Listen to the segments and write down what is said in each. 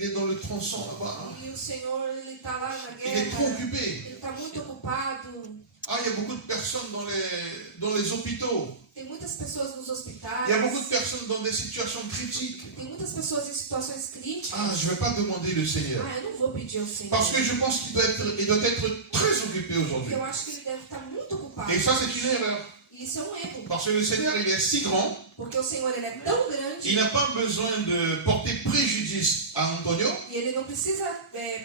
il est dans le tronçon là-bas. Hein. E o Senhor, ele está lá na Il est trop guerra. occupé. Ele está muito ocupado. Ah, il y a beaucoup de personnes dans les hôpitaux. Tem muitas pessoas nos Il hospitais. y a beaucoup de personnes dans des situations critiques. Tem muitas pessoas em situações críticas. Ah, je ne vais pas demander le Seigneur. Ah, eu não vou pedir ao Senhor. Parce que je pense qu'il doit être très occupé aujourd'hui. Porque eu acho que ele deve estar muito ocupado. Et ça, c'est une erreur. E isso é um erro. Parce que le Seigneur, il est si grand, Porque o Senhor, ele é tão grande. il n'a pas besoin de porter préjudice à Antonio E ele não precisa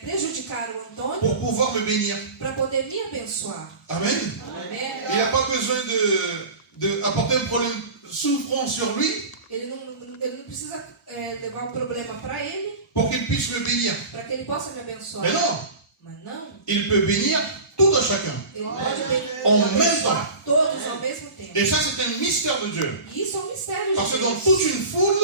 prejudicar o Antônio pour pouvoir me bénir. para poder me abençoar. Amen. Amém? Il n'a pas besoin d'apporter un problème souffrant sur lui Ele não precisa levar um problema para ele, pour qu'il puisse me bénir. para que ele possa me abençoar. Mais non, Mas não. il peut bénir tout à chacun. Ele pode En même abençoar todos ao mesmo tempo. Et ça, c'est un mystère de Dieu. E isso é um mistério de Parce que dans Deus. toute une foule,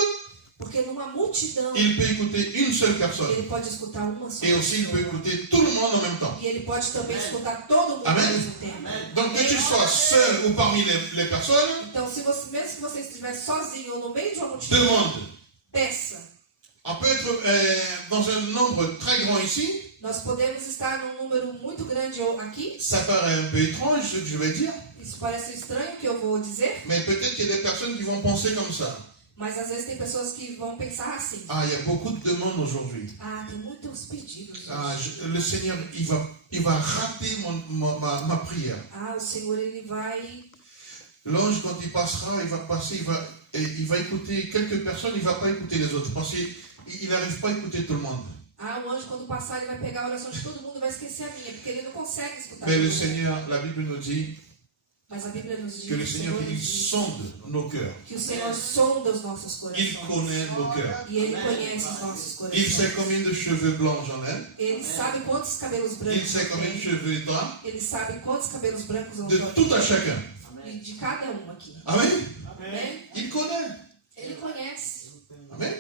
Porque numa multidão, il peut écouter une seule personne. ele pode escutar uma só Et aussi, il peut pessoa. écouter tout le monde en même temps. E ele pode também escutar todo mundo Amen. ao mesmo tempo. Donc, que tu sois seul ou parmi les personnes, Então, mesmo que você estiver sozinho ou no meio de uma multidão, demande. peça. On peut être dans un nombre très grand ici. Nós podemos estar num número muito grande aqui. Ça paraît un peu étrange ce que je vais dire, Isso parece estranho o que eu vou dizer, mais peut-être qu'il y a des personnes qui vont penser comme ça. mas às vezes tem pessoas que vão pensar assim. Ah, il y a beaucoup de demandes aujourd'hui. Ah, tem muitos pedidos. Ah, le Seigneur, il va rater ma prière. Ah, o Senhor, ele vai... L'ange, quand il passera, il va passer, il va écouter quelques personnes, il ne va pas écouter les autres, parce qu'il n'arrive pas à écouter tout le monde. Ah, o anjo, quando passar, ele vai pegar a oração de todo mundo e vai esquecer a minha, porque ele não consegue escutar. Mais todo le mundo. Seigneur, la Bible nous dit Mas a Bíblia nos diz que le o Seigneur, Senhor il nos diz sonde nos cœurs. que o Senhor sonda os nossos Il corações. connaît nos cœurs. E ele conhece os nossos Il corações. sait combien de cheveux blancs j'en ai. Ele sabe quantos cabelos Il brancos sait eu combien de tenho. cheveux noirs. Ele sabe quantos cabelos brancos eu De tenho. tout à chacun. E de cada um aqui. Amen. Amém? Il connaît. Ele conhece. Amen.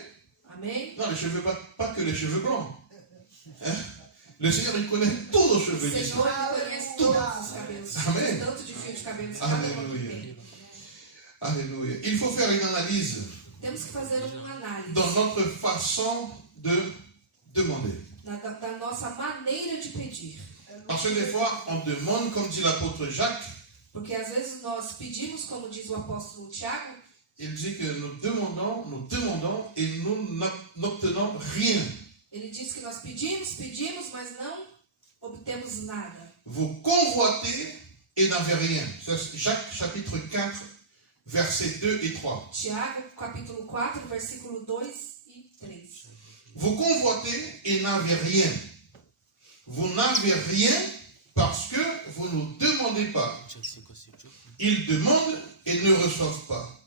Amém? Non, les cheveux, pas que les cheveux blancs. Hein? Le Seigneur, il connaît tous nos O cheveux d'ici. Senhor ele conhece todos os cabelos. Amém. Tanto de fio de cabelo de cada um que Alléluia. tem. Alléluia. Il faut faire une analyse Temos que fazer uma análise dans notre façon de demander. da nossa maneira de pedir. Parce que des fois, on demande, comme dit l'apôtre Jacques, Porque às vezes nós pedimos, como diz o apóstolo Tiago, il dit que nous demandons et nous n'obtenons rien. ele diz que nós pedimos, mas não obtemos nada. Vous convoitez et n'avez rien. C'est Jacques chapitre 4, versets 2 et 3. Tiago, capítulo 4, versículo 2 e 3. Vous convoitez et n'avez rien. Vous n'avez rien parce que vous ne demandez pas. Ils demandent et ne reçoivent pas.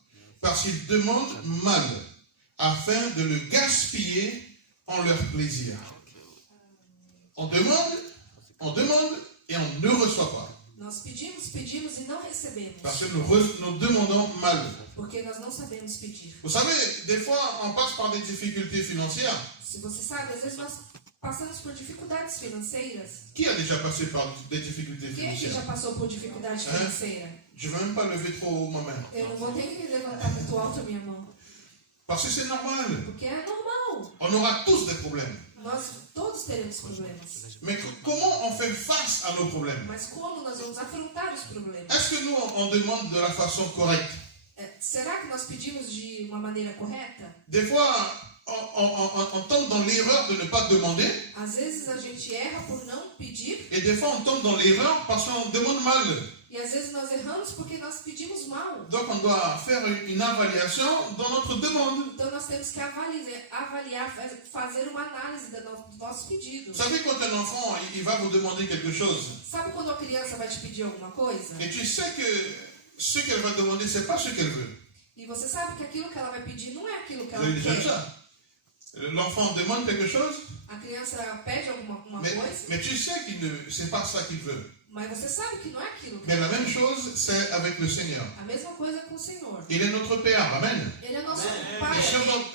Parce qu'ils demandent mal, afin de le gaspiller en leur plaisir. On demande et on ne reçoit pas. Nós pedimos e não recebemos. Parce que nous demandons mal. Porque nós não sabemos pedir. Vous savez, des fois, on passe par des difficultés financières. Se você sabe, às vezes nós passamos por dificuldades financeiras. Qui a déjà passé par des difficultés Quem aqui já financières? passou por dificuldade financeira? Je ne vais même pas lever trop haut ma main. Eu não vou ter que levantar muito alto a minha mão. Parce que c'est normal. Porque é normal. On aura tous des problèmes. Nós todos teremos problemas. Mais comment on fait face à nos problèmes? Mas como nós vamos afrontar os problemas? Est-ce que nous, on demande de la façon correcte? Será que nós pedimos de uma maneira correta? Des fois, on tombe dans l'erreur de ne pas demander. Às vezes a gente erra por não pedir. Et des fois, on tombe dans l'erreur parce qu'on demande mal. E às vezes nós erramos porque nós pedimos mal. Donc, on doit faire une évaluation dans notre demande. Então nós temos que avaliar, fazer uma análise do nosso pedido. Vous savez, quand un enfant, il va vous demander quelque chose, Sabe quando a criança vai te pedir alguma coisa? et tu sais que ce qu'elle va demander, c'est pas ce qu'elle veut. E você sabe que aquilo que ela vai pedir não é aquilo que Vous ela avez déjà vu quer. ça? L'enfant demande quelque chose, A criança pede alguma coisa, mais tu sais que c'est pas ça qu'il veut. mas você sabe que não é aquilo que Mais la même chose, c'est avec le Seigneur. A mesma coisa com o Senhor. Il est notre Père, Amen. Ele é nosso Et Pai.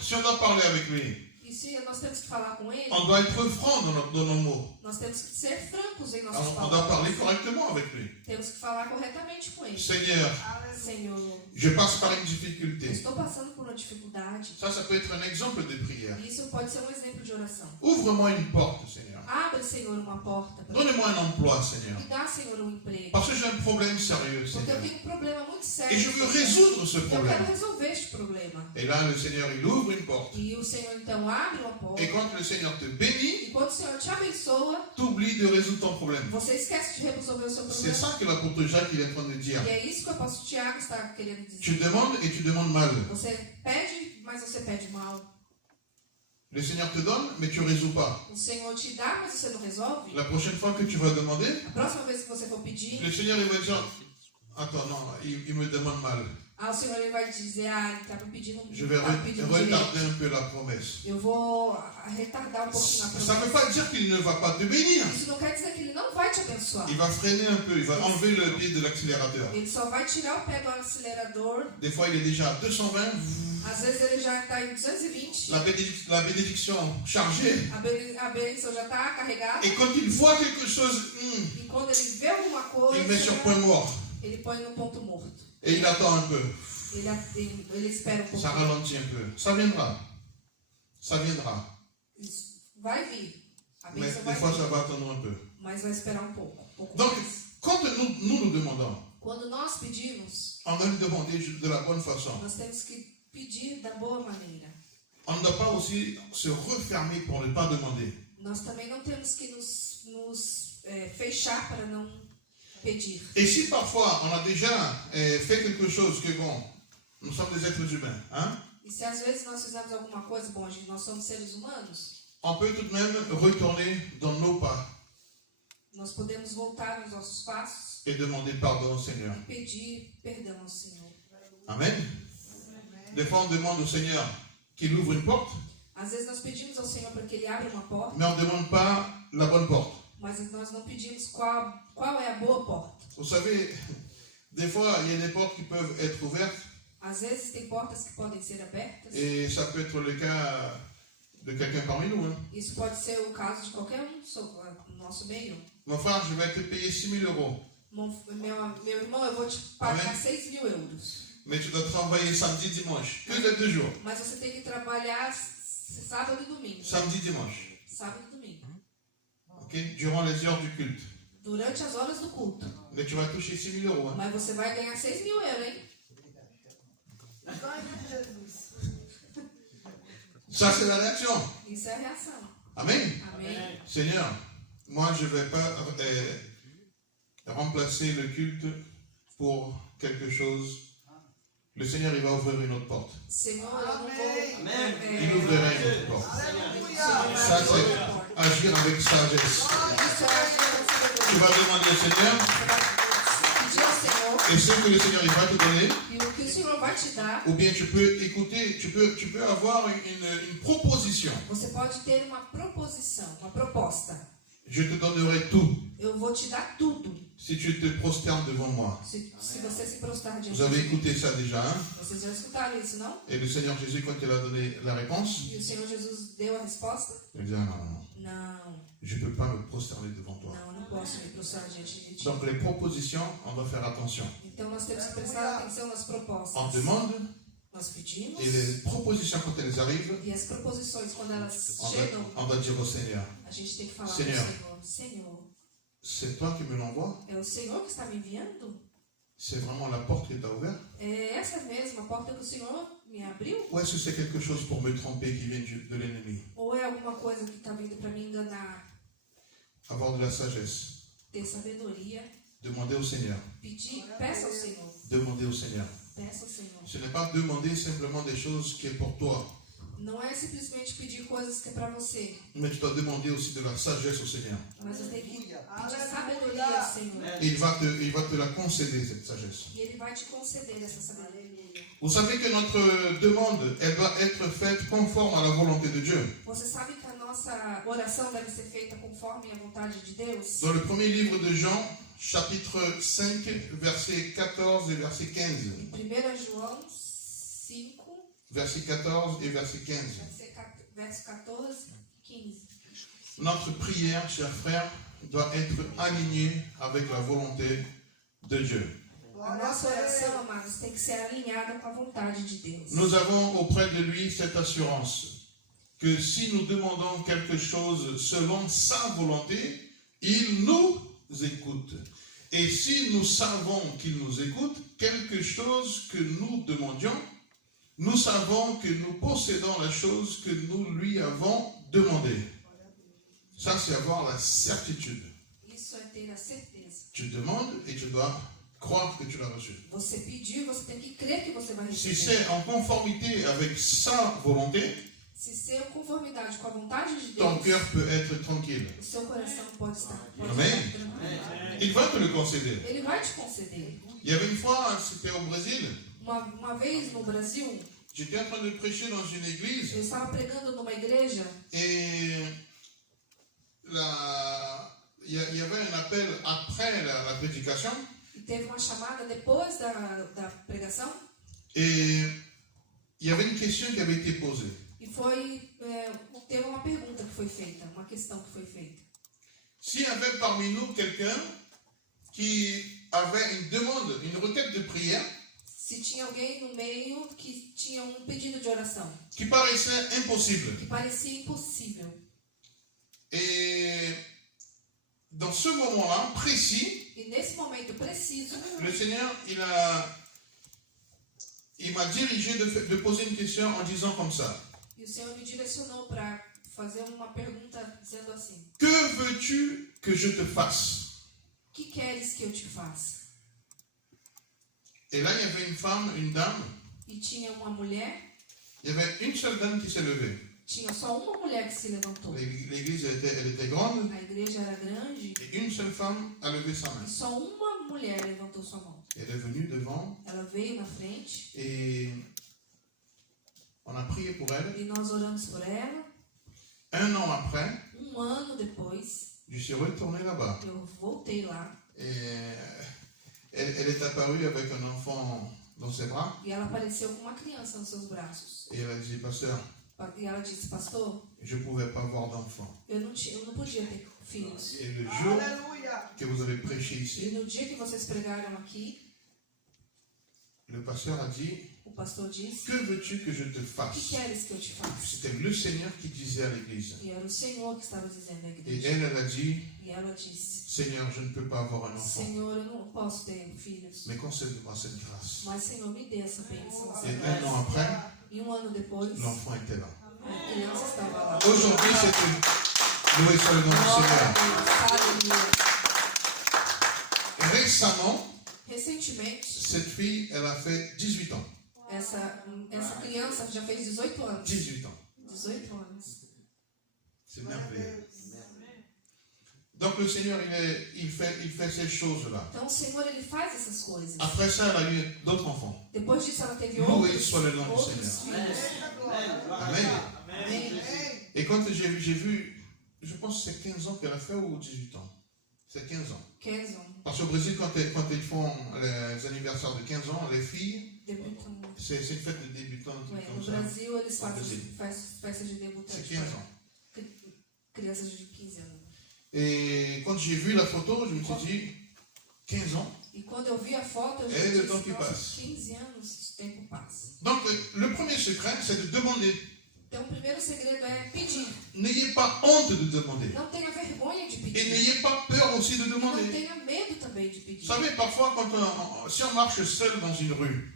si on doit parler avec lui, E se nós temos que falar com ele, on doit être franc dans nos mots. nós temos que ser francos em nossas On doit palavras. parler correctement avec lui. Temos que falar corretamente com ele. Seigneur, Senhor, je passe par une eu difficulté. estou passando por uma dificuldade. Ça peut être un exemple de prière. Isso pode ser um exemplo de oração. Ouvre-moi une porte, Seigneur. Abre, Senhor, uma porta para mim. Donne-moi un emploi, Seigneur. Me dá, Senhor, um emprego. Parce que j'ai un problème sérieux, Porque eu Seigneur. tenho um problema muito sério. Et je veux résoudre ce Eu quero problème. resolver este problema. Et là, le Seigneur, il ouvre une porte. E o Senhor então abre uma porta. Et quand le Seigneur te bénit, E quando o Senhor te abençoa, tu oublies de résoudre ton problème. você esquece de resolver o seu C'est problema. ça que l'apôtre Jacques il est en train de dire. E é isso que o apóstolo Tiago está querendo Tu dizer. demandes et tu demandes mal. Você pede, mas você pede mal. Le Seigneur te donne, mais tu ne résous pas. O Senhor te dá, mas você não resolve. La prochaine fois que tu vas demander, A próxima vez que você for pedir, le Seigneur il va dire, attends, non, il me demande mal. o Senhor ele vai dizer, ele está me pedindo, Je vais tá me pedindo direito. retarder un peu la promesse. Eu vou retardar um pouquinho a Ça ne promessa. veut pas dire qu'il ne va pas te bénir. Isso não quer dizer que ele não vai te abençoar. Il va freiner un peu, il va enlever le pied de l'accélérateur. Ele só vai tirar o pé do acelerador. Des fois, il est déjà à 220, Às vezes ele já está em 220. la bénédiction chargée. A bênção já está carregada. Et quand il voit quelque chose, E quando ele vê alguma coisa, il met sur point mort. ele põe no ponto morto. Et il attend un peu. Ele espera um pouco. Ça ralentit un peu. Ça viendra. Ça viendra. Vai vir. A Mais bênção des vai fois, ça vir. va attendre un peu. Mas vai esperar um pouco. Donc, mais. quand nous demandons, Quando nós pedimos, on doit lui demander de la bonne façon. nós temos que pedir da boa maneira. On ne doit pas aussi se refermer pour ne pas demander. Nós também não temos que nos fechar para não pedir. Et si parfois on a déjà fait quelque chose que bon, nous sommes des êtres humains, hein, E se às vezes nós fizemos alguma coisa, bom, nós somos seres humanos, on peut tout de même retourner dans nos pas nós podemos voltar nos nossos passos et demander pardon au Seigneur. e pedir perdão ao Senhor. Amen. Des fois on demande au Seigneur qu'il ouvre une porte, Às vezes nós pedimos ao Senhor para que Ele abra uma porta, mais on ne demande pas la bonne porte. mas nós não pedimos qual é a boa porta. Vous savez, des fois il y a des portes qui peuvent être ouvertes Às vezes tem portas que podem ser abertas. et ça peut être le cas de quelqu'un parmi nous. Hein. Isso pode ser o caso de qualquer um no nosso meio. Mon frère, je vais te payer 6 000 euros, Meu irmão, eu vou te pagar Amém. 6.000 euros. mais tu dois travailler samedi, dimanche, que les 2 jours. Mas você tem que trabalhar sábado e domingo. Samedi, dimanche, Sábado e domingo. ok, durant les heures du culte. Durante as horas do culto. Mais tu vas toucher 6 000 euros. Hein. Mas você vai ganhar 6.000 euros, hein? Ça, c'est la réaction. Isso é a reação. Amen. Amém. Seigneur, moi, je ne vais pas remplacer le culte pour quelque chose. Le Seigneur, il va ouvrir une autre porte. Senhor, eu não vou... Il ouvrira une autre porte. Ça, c'est agir avec sagesse. Isso é agir com Tu sabedoria. vas demander au Seigneur, Você vai pedir ao Senhor et ce que le Seigneur il va te donner, e o que o Senhor vai te dar, ou bien tu peux écouter, tu peux avoir une proposition. você pode ter uma proposição, uma proposta. Je te donnerai tout Eu vou te dar tudo. si tu te prosternes devant moi. Se você se prostrar diante Vous avez de mim. écouté ça déjà, hein? Vocês já escutaram isso, não? Et le Seigneur Jésus, quand il a donné la réponse, E o Senhor Jesus deu a resposta? il dit, ah, non, Não, je ne peux pas me prosterner devant toi. não, eu não posso me prostrar diante de ti. Donc les propositions, on doit faire attention. Então nós temos que prestar atenção nas propostas. On demande, Nós pedimos et les propositions, quand elles arrivent, e as proposições, quando elas on chegam, doit dire au Seigneur, a gente tem que falar Senhor. para o Senhor. Senhor, c'est toi qui me l'envoies? é o Senhor que está me enviando? C'est vraiment la porte que tu as ouverte? É essa mesma porta que o Senhor me abriu? Ou est-ce que c'est quelque chose pour me tromper qui vient de l'ennemi? Ou é alguma coisa que está vindo para me enganar? Avoir de la sagesse. Ter sabedoria, Demander au Seigneur. pedir, peça ao Senhor. Demander au Seigneur. Peça ao Senhor. Ce n'est pas demander simplement des choses qui est pour toi, Não é simplesmente pedir coisas que é para você, mais tu dois demander aussi de la sagesse au Seigneur. mas você tem que pedir sabedoria ao Senhor. Et il va te la concéder, cette sagesse. E Ele vai te conceder essa sabedoria. Vous savez que notre demande, elle doit être faite conforme à la volonté de Dieu. Você sabe que a nossa oração deve ser feita conforme a vontade de Deus? Dans le premier livre de Jean, chapitre 5, versets 14 et verset 15. Em 1 João 5, Verset 14 et verset 15. verso 14 e 15. Notre prière, chers frères, doit être alignée avec la volonté de Dieu. A nossa oração, amados, tem que ser alinhada com a vontade de Deus. Nous avons auprès de lui cette assurance que si nous demandons quelque chose selon sa volonté, il nous écoute. Et si nous savons qu'il nous écoute, quelque chose que nous demandions, nous savons que nous possédons la chose que nous lui avons demandée. Ça, c'est avoir la certitude. Isso é ter a certeza. Tu demandes et tu dois croire que tu l'as reçu. Você pediu, você tem que crer que você vai Si receber. c'est en conformité avec sa volonté, Se ser em conformidade com a vontade de ton Deus, cœur peut être tranquille. o seu coração pode estar Amen. tranquilo. Il va te le concéder. Ele vai te conceder. Il y avait une fois, c'était au Brésil, Uma vez no Brasil, j'étais en train de prêcher dans une église eu estava pregando numa igreja et il y avait un appel après la prédication e teve uma chamada depois da pregação et il y avait une question qui avait été posée. e teve uma pergunta que foi feita, uma questão que foi feita. S'il y avait parmi nous quelqu'un qui avait une demande, une requête de prière Se tinha alguém no meio que tinha um pedido de oração qui paraissait impossible. que parecia impossível. Et dans ce moment-là précis, E nesse momento preciso, le Seigneur, il m'a dirigé de poser une question en disant comme ça. e o Senhor me direcionou para fazer uma pergunta dizendo assim: Que veux-tu que je te fasse? o que queres que eu te faça? Et là, il y avait une femme, une dame. E tinha uma mulher, Il y avait une seule dame qui s'est levée. tinha só uma mulher que se levantou. L'église, elle était grande. A igreja era grande Et une seule femme a levé sa main. e só uma mulher levantou sua mão. Elle est venue devant Ela veio na frente et on a prié pour elle. e nós oramos por ela. Un an après, Ano depois, je suis retourné là-bas. eu voltei lá Et elle est apparue avec un enfant dans ses bras. e ela apareceu com uma criança nos seus braços. Et elle a dit, pasteur, E ela disse: pastor, je ne pouvais pas avoir d'enfant. eu não podia ter filhos. Et le jour que vous avez prêché E ici, no dia que vocês pregaram aqui, le pasteur a dit, o pastor disse: que veux-tu que je te o que fasse? queres que eu te faça? C'était le Seigneur qui disait à l'église. E era o Senhor que estava dizendo à Et igreja. elle a dit, E ela disse: Seigneur, je ne peux pas avoir un enfant. Senhor, eu não posso ter filhos. Mais concède-moi cette grâce. Mas, Senhor, me dê essa bênção. essa Et graça. un an après, E ano depois, l'enfant était là. a criança estava lá. Aujourd'hui, c'est une... Loué soit le nom du Glória a Seigneur. Deus, aleluia. Récemment, Recentemente, cette fille, elle a fait 18 ans. essa criança já fez 18 anos. 18 ans. 18 anos. C'est merveilleux. Donc le Seigneur, il fait ces choses-là. Então, o Senhor, Ele faz essas coisas. Après ça, elle a eu d'autres enfants. Depois disso, ela teve Loué outros soit le nom du filhos. Amen. Amém. Et quand j'ai vu, je pense que c'est 15 ans qu'elle a fait ou 18 ans. C'est 15 ans. 15 ans. Parce qu'au Brésil, quand ils font les anniversaires de 15 ans, les filles, Debutam. c'est une fête de débutants. Ué, Comme no ça. Brasil, eles fazem Brasil. festa de C'est debutante. 15 ans. Crianças de 15 anos. Et quand j'ai vu la photo, je me suis dit, 15 ans. E quando eu vi a foto, eu É, disse, o tempo que nossa, passa. 15 anos, o tempo passa. Donc, le premier secret, c'est de demander. Então, o primeiro segredo é pedir. N'ayez pas honte de demander. Não tenha vergonha de Et pedir. n'ayez pas peur aussi de E não demander. tenha medo também de Vous pedir. savez, parfois, si on marche seul dans une rue,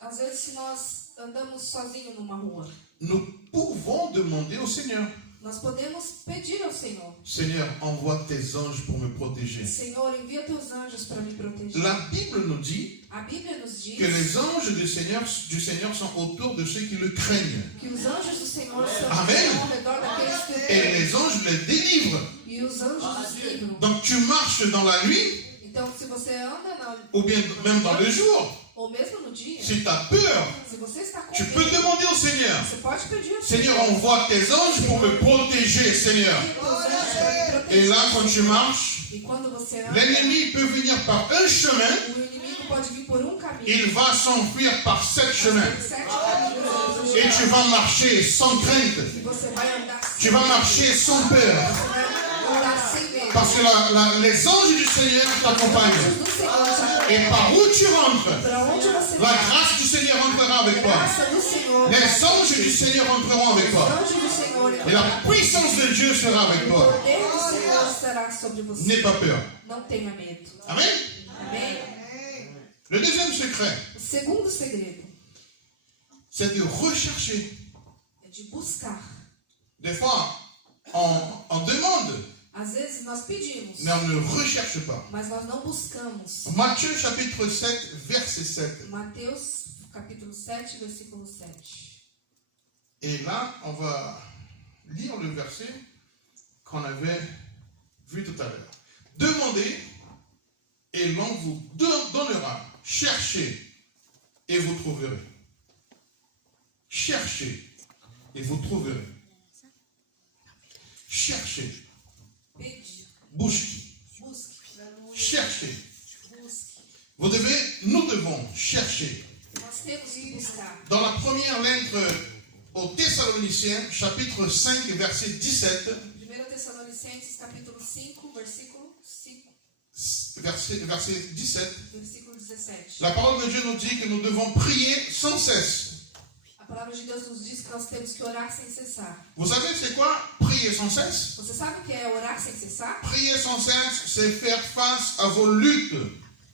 Às vezes, se nós andamos sozinhos numa rua, nous pouvons demander au Seigneur. nós podemos pedir ao Senhor. Seigneur, envoie tes anges pour me protéger. Senhor, envia teus anjos para me proteger. La Bible nous dit A Bíblia nos diz que les anges du Seigneur sont autour de ceux qui le craignent. que os anjos do Senhor são Amém. ao redor daqueles que o Et temem. les anges les délivrent. E os anjos nos livram. Donc tu marches dans la nuit, Então, se você anda ou bien même dans le jour. ou mesmo no dia, Si tu as peur, se você está com tu peux medo, demander au Seigneur. você pode pedir ao Seigneur, Senhor. envoie tes anges pour me protéger, Seigneur. Envia teus anjos para me proteger. Et là, quand tu marches, E quando você anda, l'ennemi peut venir par un chemin o inimigo que pode vir por caminho. Il va s'enfuir par 7 chemins. 7 caminhos. Et tu vas marcher sans crainte. E você vai andar Tu vas marcher sans peur. Você vai andar sem medo. Parce que les anges du Seigneur t'accompagnent. Anjos do Senhor te acompanham. Et par où tu rentres, Pra onde você la vai, grâce du Seigneur entrera avec a toi. graça do Senhor. Les anges du Seigneur entreront avec Os toi. anjos do Senhor. Et la puissance de Dieu sera avec O toi. poder do Senhor estará sobre você. N'aie pas peur. Não tenha medo. Amen. Amém? Le deuxième secret, O segundo segredo c'est de rechercher. é de buscar. Des fois, on demande, Às vezes nós pedimos, mais on ne recherche pas. mas nós não buscamos. Matthieu chapitre 7, verset 7. Mateus capítulo 7, versículo 7. Et là, on va lire le verset qu'on avait vu tout à l'heure. Demandez et l'on vous donnera. Cherchez et vous trouverez. Cherchez et vous trouverez. Cherchez. Pede, Busque. busque, Cherchez. busque. Nous devons chercher. Nós temos que buscar. Dans la première lettre aux Thessaloniciens, chapitre 5, verset 17, 1 Tessalonicenses capítulo 5, versículo 5, verset 17, versículo 17. la parole de Dieu nous dit que nous devons prier sans cesse. A palavra de Deus nos diz que nós temos que orar sem cessar. Vous savez c'est quoi prier sans cesse? Você sabe o que é orar sem cessar? Prier sans cesse, c'est faire face à vos luttes.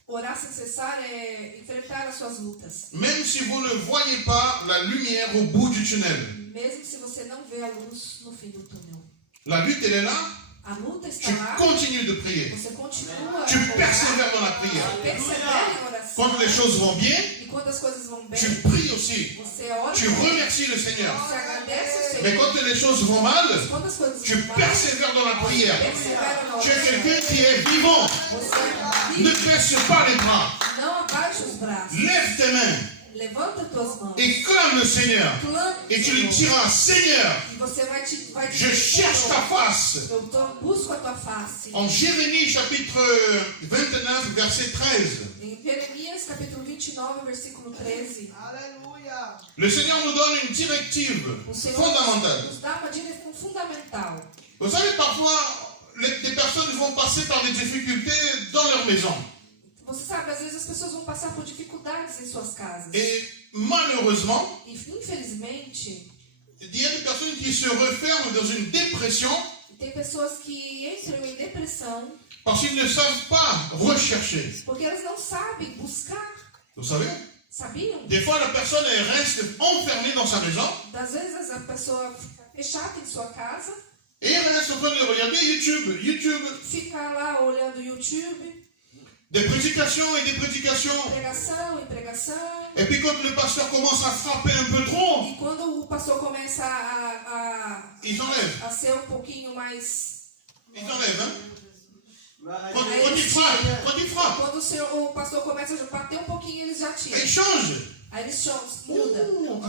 Orar sem cessar é enfrentar as suas lutas. Même si vous ne voyez pas la lumière au bout du tunnel. Mesmo se você não vê a luz no fim do túnel. La lutte, elle est là. A luta está Tu lá. continues de prier. Você continua Tu a orar, persévères dans la prière. persevera em oração. Quand les choses vont bien, E quando as coisas vão bem, tu pries aussi. você ora, Tu remercies le Seigneur. você agradece ao Senhor. Mais quand les choses vont mal, Quando as coisas tu vão mal, persévères dans la prière. persevera na Tu es oração. quelqu'un qui est vivant. Você Ne baisse pas les bras. não abaixa os braços. Lève tes mains Levanta tuas mãos. et clame le Seigneur. Clame Et tu lui diras, Seigneur, E você vai je cherche ta face. Eu busco a tua face. En Jérémie chapitre 29, verset 13, Em Jeremias capítulo 29, versículo 13. Alléluia. le Seigneur nous donne une directive O Senhor fondamentale. nos dá uma direção fundamental. Vous savez, parfois, des personnes vont passer par des difficultés dans leur maison. Você sabe, às vezes as pessoas vão passar por dificuldades em suas casas. Et malheureusement, E infelizmente, il y a des personnes qui se referment dans une dépression tem pessoas que entram em depressão parce qu'ils ne savent pas rechercher. porque elas não sabem buscar. Vous savez, Sabiam? des fois la personne elle reste enfermée dans sa maison Das vezes a pessoa fica fechada em sua casa, et elle reste en train de regarder YouTube, fica lá olhando YouTube, des prédications et des prédications. pregação e pregação. Et puis quand le pasteur commence à frapper un peu trop, E quando o pastor começa ils enlèvent. a ser pouquinho mais... Ils enlèvent, hein? Vai. Quand il frappe, Quando o pastor começa a bater pouquinho, eles já et tiram. il change. Aí eles mudam.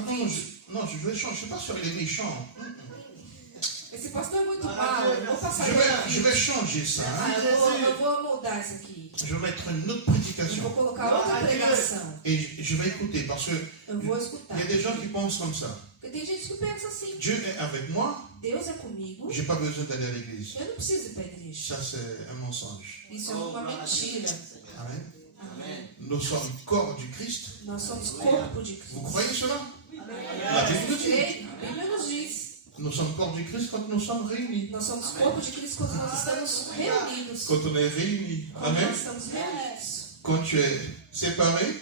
Non, je vais changer. Je ne suis pas sur les méchants. Esse pastor é muito mal, eu vou passar Je vais changer ça. Hein? eu vou mudar isso aqui. Je vais mettre une autre Eu prédication. vou colocar outra pregação. Et je vais écouter parce que Eu vou escutar. il y a des gens qui pensent comme ça. Porque tem gente que pensa assim, Dieu est avec moi, Deus é comigo, je n'ai pas besoin d'aller à l'église. eu não preciso ir para a igreja. Ça, c'est un mensonge. Isso é uma mentira. Amen. Amém. Nous sommes corps du Christ. Nós somos corpo de Vous Cristo. croyez cela? La Bible nous dit. A Bíblia nos diz. Nous sommes corps du Christ quand nous sommes réunis. Nós somos corpo de Cristo quando nós estamos reunidos. Quand on est réunis. Quando Amen. nós estamos reunidos. Quand tu es séparé,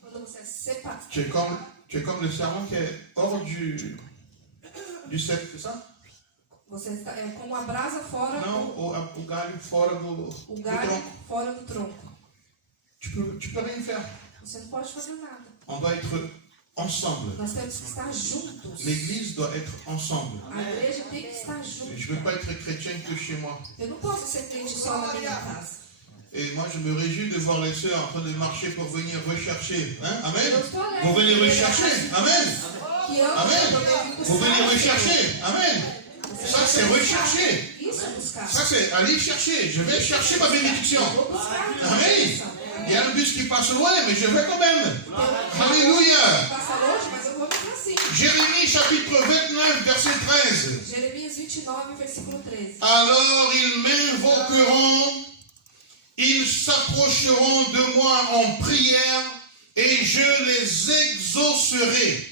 Quando você é separado. tu es comme le serment qui est hors du cercle, c'est ça? Você está, é como a brasa fora Non, au galho fora do o galho tronco. fora do tronco. Tu peux rien faire. Você não pode fazer nada. On doit être ensemble. Nós temos que estar juntos. L'église doit être ensemble. A igreja tem que estar junto. Je ne peux pas être chrétien que chez moi. Eu não posso ser crente só na minha casa. Et moi, je me réjouis de voir les sœurs en train de marcher pour venir rechercher. Hein? Amen. Eu estou alegre. Vous venez rechercher. Amen. Que amo Amen. também Vous venez rechercher. Amen. Ça, c'est rechercher. Isso é buscar. Ça, c'est aller chercher. Je vais chercher ma bénédiction. Vou buscar a Amém. bênção. Il y a un bus qui passe loin, mais je vais quand même. Alléluia. Passa longe, mas eu vou mesmo assim. Jérémie chapitre 29, verset 13. Jeremias 29, versículo 13. Alors ils m'invoqueront, ils s'approcheront de moi en prière et je les exaucerai.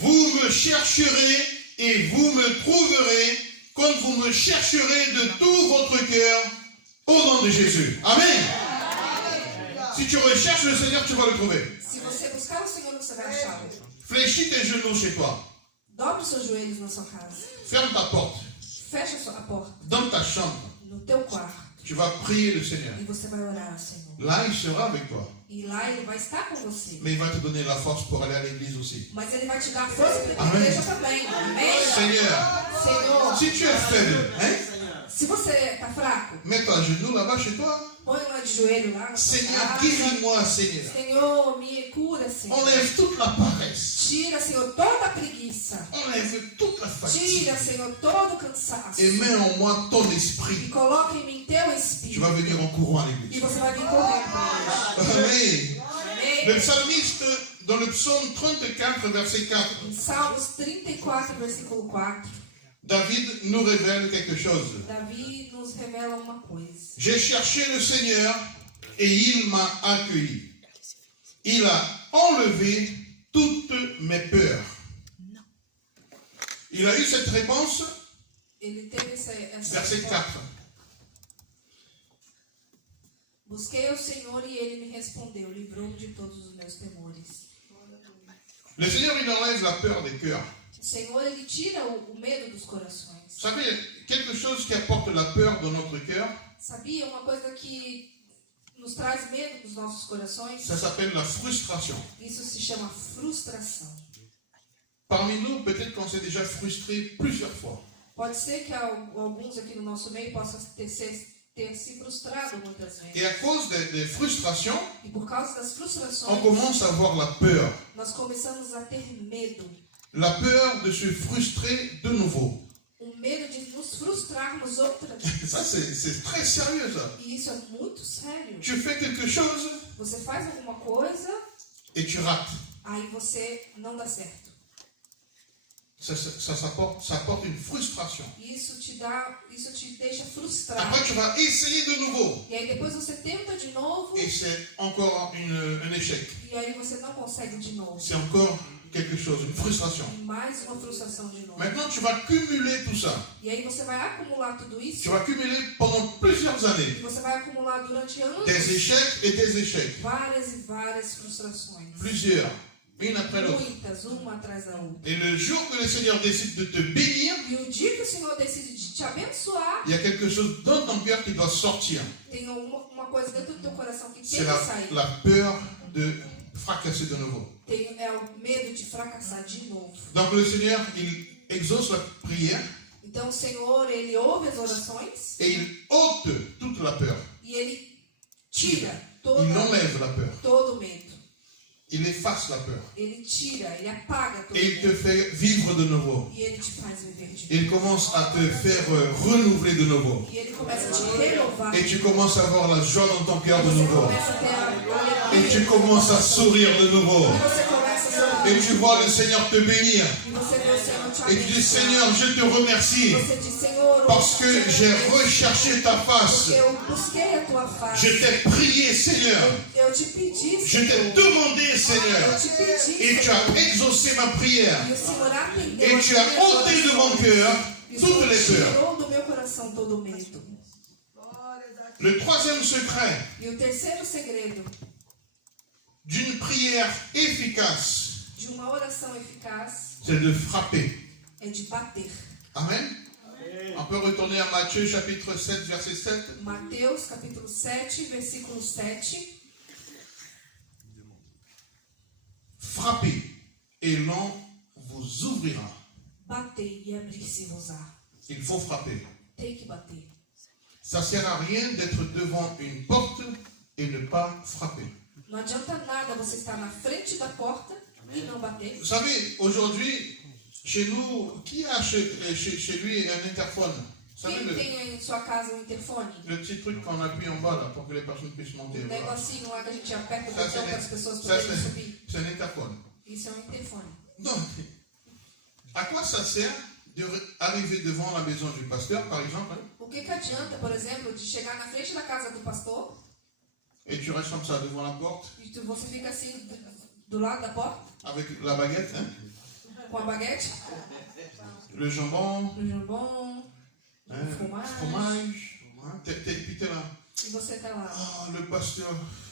Vous me chercherez et vous me trouverez quand vous me chercherez de tout votre cœur au nom de Jésus. Amen. Si tu recherches le Seigneur, tu vas le trouver. Se você buscar o Senhor, você vai achá-lo. Fléchis tes genoux chez toi. Dobre os seus joelhos na sua casa. Ferme ta porte. Fecha a porta Dans ta chambre, no teu quarto. tu vas prier le Seigneur. E você vai orar ao Senhor. Là, il sera avec toi. E lá ele vai estar com você. Mais il va te donner la force pour aller à l'église aussi. Mas ele vai te dar força para ir para a Amém. igreja também. Amém? Seigneur, Senhor, si tu es faible, hein, se você está fraco, mets-toi à genoux là-bas chez toi. põe lá de joelho lá na sua Seigneur, casa. guéris-moi, Seigneur. Senhor, me cura, Senhor. Enlève toute la paresse. Tira, Senhor, toda a preguiça. Enlève toute la fatigue. Tira, Senhor, todo o cansaço. Et mets en moi ton E esprit. coloca em mim teu Tu espírito. vas venir en courant à E l'église. você vai vir correndo para a igreja. Amen. Amém? Le psalmiste, dans le psaume 34, verset 4, Em Salmos 34, versículo 4, David nous révèle quelque chose. Davi nos revela uma coisa. J'ai cherché le Seigneur et il m'a accueilli. Il a enlevé toutes mes peurs. Il a eu cette réponse, Ele teve essa verset 4. Busquei ao Senhor e ele me respondeu, livrou-me de todos os meus temores. Le Seigneur, il enlève la peur des cœurs. O Senhor, ele tira o medo dos corações. Vous savez, quelque chose qui apporte la peur dans notre cœur, Sabia? Uma coisa que nos traz medo dos nossos corações, ça s'appelle la frustration. isso se chama frustração. Parmi nous, peut-être qu'on s'est déjà frustré plusieurs fois. Pode ser que alguns aqui no nosso meio possam ter se frustrado muitas vezes. Et à cause des frustrations, E por causa das on frustrações, commence à avoir la peur. nós começamos a ter medo. La peur de se frustrer de nouveau. O medo de nos frustrarmos outra vez. Ça, c'est très sérieux, ça. E isso é muito sério. Tu fais quelque chose Você faz alguma coisa, et tu rates. aí você não dá certo. Ça apporte une frustration. Isso te deixa frustrado. Après, tu vas essayer de nouveau. E aí depois você tenta de novo, Et c'est encore un échec. e aí você não consegue de novo. C'est encore quelque chose, une frustration. E mais uma frustração de novo. Maintenant, tu vas cumuler tout ça. E aí você vai acumular tudo isso, Tu vas cumuler pendant plusieurs e années. você vai acumular durante anos Des échecs et des échecs. várias e várias frustrações. Plusieurs. Une après l'autre. Muitas, uma atrás da outra. Et le jour que le Seigneur décide de te bénir, E o dia que o Senhor decide de te abençoar, il y a quelque chose dans ton cœur qui doit sortir. tem uma coisa dentro do teu coração que tem C'est que sair. la peur de fracasser de nouveau. É o medo de fracassar de novo. Donc le Seigneur, il exauce la prière Então o Senhor, ele ouve as orações et il ôte toute la peur. e ele tira Il enlève la peur. todo o medo. Il efface la peur. Ele tira, ele apaga todo Et o il te medo. fait vivre de nouveau. E ele te faz viver de novo. Il commence à te faire renouveler de nouveau. E ele começa a te renovar. Et tu commences à avoir la joie dans ton cœur de Você nouveau. começa a ter a Et alegria. tu commences à sourire de nouveau. E você começa a Et sorrir. tu vois le Seigneur te bénir. E você vê o Senhor te Et tu dis, abençoar. Seigneur, je te remercie Você diz, Senhor, parce que j'ai recherché ta face. porque eu busquei a tua face. Je t'ai prié, Seigneur. Eu te pedi, Je t'ai Senhor. demandé, Eu Seigneur. te pedi, Et tu Senhor. as exaucé ma prière. E o Senhor atendeu Et as tu as minhas ôté de mon orações. cœur E o toutes Senhor les peurs. tirou do meu coração todo o medo. Le troisième secret E o terceiro segredo d'une prière efficace, de uma oração eficaz c'est de frapper. é de bater. Amen. On peut retourner à Matthieu chapitre 7, verset 7. Mateus capítulo 7, versículo 7. Frappez et l'on vous ouvrira. Batei e abrir-se-vos-á. Il faut frapper. Tem que bater. Ça ne sert à rien d'être devant une porte et ne pas frapper. Não adianta nada você estar na frente da porta e não bater. Vous savez, aujourd'hui, chez nous, qui a chez lui un interphone savez, Quem tem em sua casa um interfone? le petit truc qu'on appuie en bas là pour que les personnes puissent monter. Um Voilà. negocinho lá que a gente aperta o Ça, botão para as pessoas ça, poderem subir. c'est un interphone. Isso é um interfone. Donc, à quoi ça sert d'arriver devant la maison du pasteur, par exemple, hein, O que adianta, por exemplo, de chegar na frente da casa do pastor et tu restes comme ça devant la porte e você fica assim do lado da porta avec la baguette, hein, com a baguete, le jambon, o jambon, hein, o fromage, fromage, hein, puis t'es là. e você tá lá. Ah, le pasteur,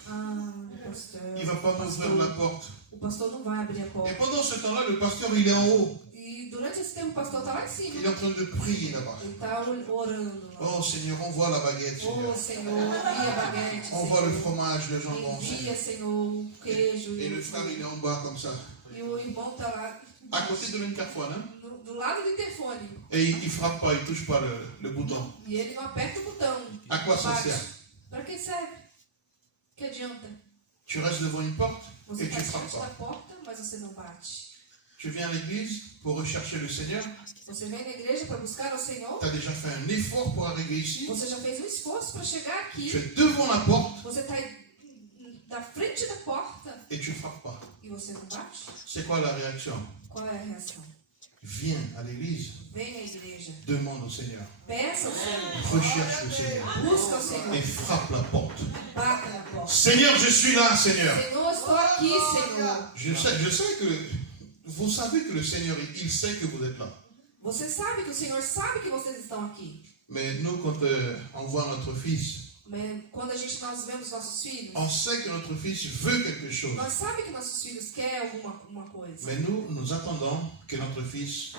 O pastor. il va pas m'ouvrir la porte. O pastor não vai abrir a Et porta. pendant ce temps-là, le pasteur, il est en haut. E durante esse tempo o pastor tá lá em Il cima. est en train de prier là-bas. Ele tá orando lá. Oh Seigneur, envoie la baguette, Ô Seigneur. Senhor, envia a baguete, Envoie le Senhor. fromage, le jambon, Envia, Seigneur. Senhor, o queijo. Et le frère, il est en bas comme ça, E o irmão tá lá à côté de l'interphone. Hein? do lado do interfone. Et il frappe pas, il touche pas le bouton. E ele não aperta o botão. À quoi ça Bate. sert? Pra que serve? Que adianta? Tu restes devant une porte Você et tu tá frappes diante da pas. porta, mas você não bate. Tu viens à l'église pour rechercher le Seigneur. Você vem na igreja para buscar ao Senhor. Tu as déjà fait un effort pour arriver ici. Você já fez um esforço para chegar aqui. Tu es devant la porte Você está na frente da porta et tu frappes pas. e você não bate? C'est quoi la réaction? Qual é a reação? Viens à l'église, Vem à igreja. demande au Seigneur, Peça ao Senhor. recherche le Seigneur Busca ao Senhor. et frappe la porte. Bata na porta. Seigneur, je suis là, Seigneur. Senhor, estou aqui, Senhor. Je sais que vous savez que le Seigneur, il sait que vous êtes là. Você sabe que o Senhor sabe que vocês estão aqui. Mais nous, quand on voit notre fils, Mas quando nós vemos nossos filhos, on sait que notre fils veut quelque chose. nós sabemos que nossos filhos querem alguma coisa. Mais nous attendons que notre fils,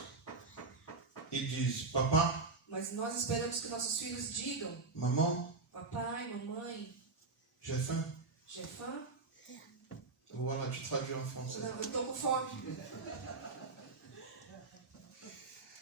il dise, papa, Mas nós esperamos que nossos filhos digam: maman, papai, mamãe, j'ai faim. j'ai faim. Voilà, tu traduis en français. Não, eu estou com fome.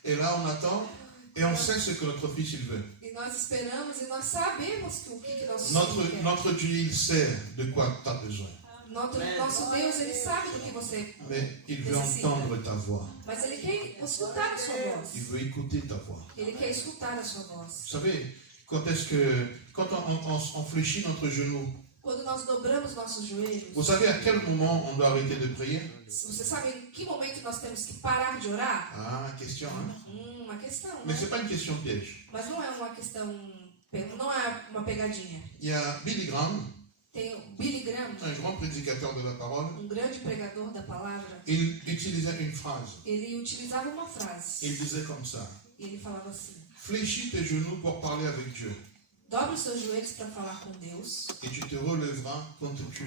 Et là, on attend et on sait ce que notre fils, il veut. E nós esperamos e nós sabemos o que nossos filhos querem. Notre Dieu, il sait de quoi tu as besoin. Nosso Deus, Ele sabe do que você... Mais il veut entendre ta voix. Mas Ele quer escutar a sua voz. Il veut écouter ta voix. Ele quer escutar a sua voz. Vous savez, quand on fléchit notre genou, Quando nós dobramos nossos joelhos, vous savez à quel moment on doit arrêter de prier? você sabe em que momento nós temos que parar de orar? Ah, question, hein? Uma questão, Mais né? ce n'est pas une question piège. Mas não é uma questão, não é uma pegadinha. Il y a Billy Graham, Tem o Billy Graham, un grand prédicateur de la parole. grande pregador da palavra. Il utilisait une phrase. Ele utilizava uma frase. Il disait comme ça: E ele falava assim: fléchis tes genoux pour parler avec Dieu. dobre os seus joelhos para falar com Deus. Et tu te relèveras quand tu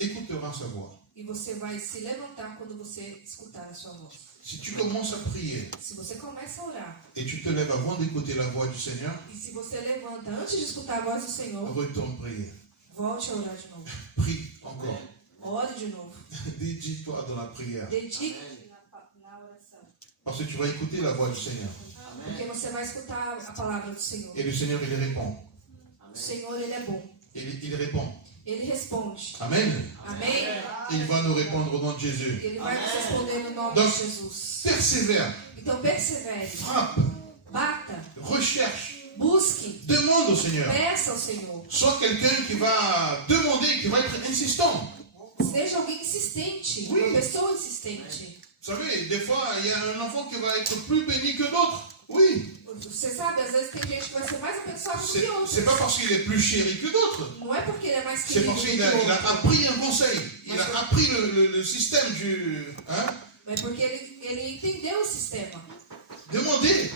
écouteras sa voix. E você vai se levantar quando você escutar a sua voz. Si tu commences à prier Se você começa a orar, et tu te lèves avant d'écouter la voix du Seigneur, e se você levanta antes de escutar a voz do Senhor, retourne prier. volte a orar de novo. Prie encore. Ore de novo. Dédie-toi dans la prière. Dedique na oração. Parce que tu vas écouter la voix du Seigneur. Porque você vai escutar a palavra do Senhor. Et le Seigneur, il répond. O Senhor, Ele é bom. Il répond. Ele responde. Amen. Amém? Il va nous répondre au nom de Jésus. Ele vai nos responder no nome Donc, de Jesus. persévère, Então persevere. frappe, Bata. recherche, Busque. demande au Seigneur. Peça ao Senhor. Sois quelqu'un qui va demander, qui va être insistant. Seja alguém insistente. Oui. Uma pessoa insistente. Vous savez, des fois, il y a un enfant qui va être plus béni que d'autres. Oui. Você sabe, às vezes tem gente que vai ser mais abençoada do que outros. C'est pas parce qu'il est plus chéri que d'autres. Não é porque ele é mais C'est querido parce do qu'il que a outro. appris un conseil. Il a appris le système du... Hein? É porque ele entendeu o sistema. Demandez.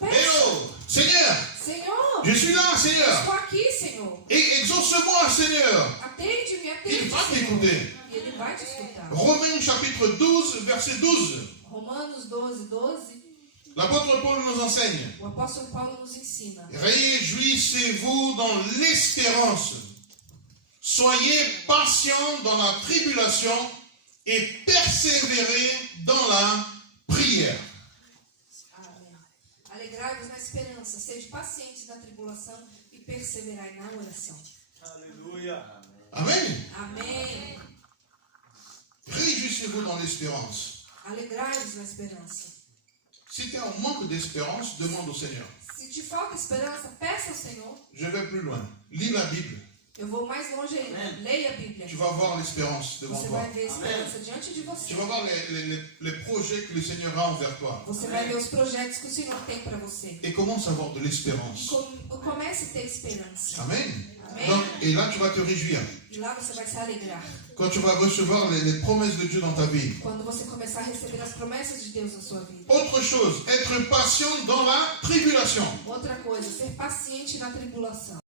Peça. Hello, Seigneur, Senhor, je suis là, Seigneur. estou aqui, Senhor. Et exauce-moi, Seigneur. Atende-me, Il atende, va Senhor. t'écouter. E Ele vai te escutar. Romains chapitre 12, verset 12. Romanos 12, 12. L'apôtre Paul nous enseigne. O apóstolo Paulo nos ensina. Réjouissez-vous dans l'espérance. Soyez patients dans la tribulation et persévérez dans la prière. Amém. Alegrai-vos na esperança, sede pacientes na tribulação e perseverai na oração. Aleluia. Amen. Amém. Réjouissez-vous dans l'espérance. Alegrai-vos na esperança. Si tu es en manque d'espérance, demande au Seigneur. Se te falta esperança, peça ao Senhor. Je vais plus loin. Lis la Bible. Eu vou mais longe ainda. Amen. Leia a Bíblia. Tu vas voir l'espérance devant Você toi. vai ver a esperança diante de você. Tu vas voir les projets que le Seigneur a envers toi. Você vai ver os projetos que o Senhor tem para você. Et commence à avoir de l'espérance. Comece a ter esperança. Amen. Amém? Donc, et là, tu vas te réjouir. E lá você vai se alegrar. Quand tu vas recevoir les promesses de Dieu dans ta vie. Quando você começar a receber as promessas de Deus na sua vida. Autre chose, être patient dans la tribulation. Outra coisa, ser paciente na tribulação.